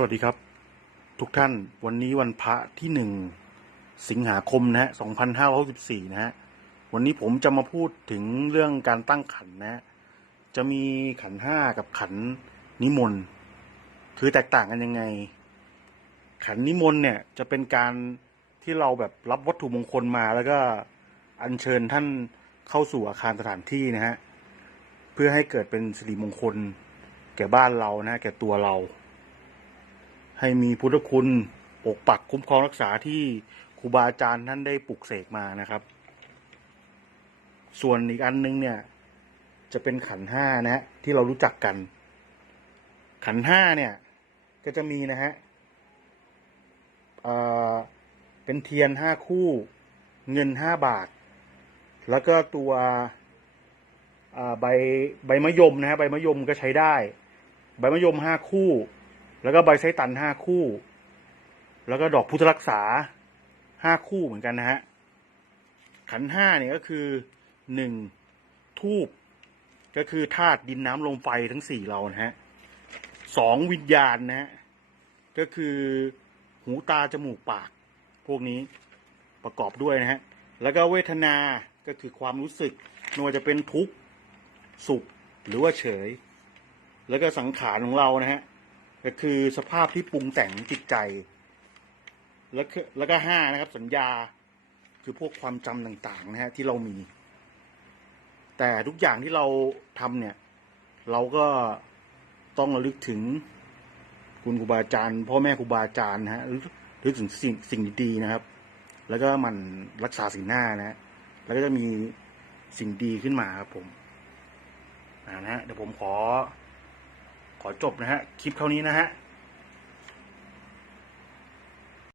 สวัสดีครับ ทุกท่านวันนี้วันพระที่หนึ่งสิงหาคมนะฮะ2564นะฮะวันนี้ผมจะมาพูดถึงเรื่องการตั้งขันนะฮะจะมีขันห้ากับขันนิมนต์คือแตกต่างกันยังไง ขันนิมนต์เนี่ยจะเป็นการที่เราแบบรับวัตถุมงคลมาแล้วก็อัญเชิญท่านเข้าสู่อาคารสถานที่นะฮะเพื่อให้เกิดเป็นสิริมงคล แก่บ้านเรานะแก่ตัวเรา ให้มีพุทธคุณปกปักคุ้มครองรักษาที่ครูบาอาจารย์ท่านได้ปลุกเสกมานะครับ ส่วนอีกอันนึงเนี่ย จะเป็นขันห้านะฮะที่เรารู้จักกัน ขันห้าเนี่ย ก็จะมีนะฮะเเป็นเทียนห้าคู่เงินห้าบาท แล้วก็ตัวใบใบมะยมนะฮะใบมะยมก็ใช้ได้ ใบมะยมห้าคู่ แล้วก็ใบไส้ตันห้าคู่ แล้วก็ดอกพุทธรักษาห้าคู่เหมือนกันนะฮะ ขันห้าเนี่ยก็คือหนึ่งทูบก็คือธาตุดินน้ำลมไฟทั้งสี่เรานะฮะสองวิญญาณนะฮะ ก็คือหูตาจมูกปาก พวกนี้ประกอบด้วยนะฮะ แล้วก็เวทนาก็คือความรู้สึกไม่ว่าจะเป็นทุกข์สุขหรือว่าเฉย แล้วก็สังขารของเรานะฮะ ก็คือสภาพที่ปรุงแต่งจิตใจ แล้วก็แล้วก็ห้านะครับ สัญญาคือพวกความจำต่าง ๆ นะฮะที่เรามี แต่ทุกอย่างที่เราทำเนี่ย เราก็ต้องระลึกถึงคุณครูบาอาจารย์พ่อแม่ครูบาอาจารย์นะฮะหรือถึงสิ่งสิ่งดีๆนะครับ แล้วก็มันรักษาสิ่งหน้านะฮะแล้วก็จะมีสิ่งดีขึ้นมาครับผมอ่านะฮะเดี๋ยวผมขอ ขอจบนะฮะ คลิปเท่านี้นะฮะ